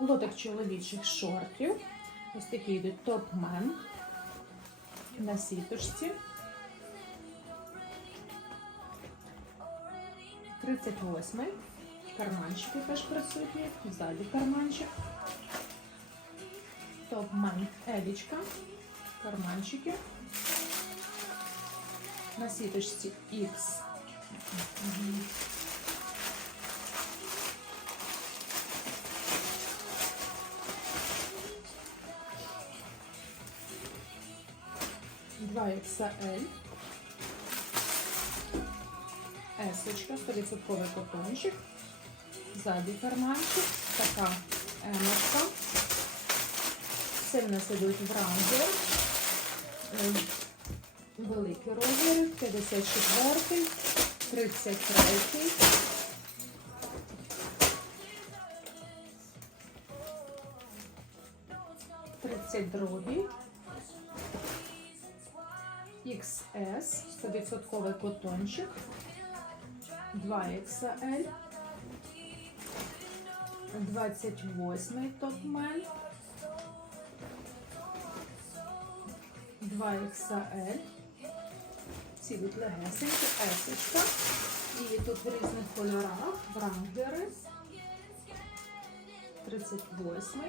Лоток чоловічих шортів. Ось такі йдуть топ-мен на сіточці. 38 Карманчики теж присутні. Ззаді карманчик. Топ-мен Елічка. Карманчики. На сіточці X. Два XL. Есочка, 100% котончик. Ззаді карманчик. Така емочка. Все в нас ідуть в ранги. Е, Великі розміри. 54, 33. Тридцять дробі. XS, 100% котончик. 2 XL. 28 топмен. 2 XL. Ці від легесенькі, есочка. І тут в різних кольорах. Врангери. 38.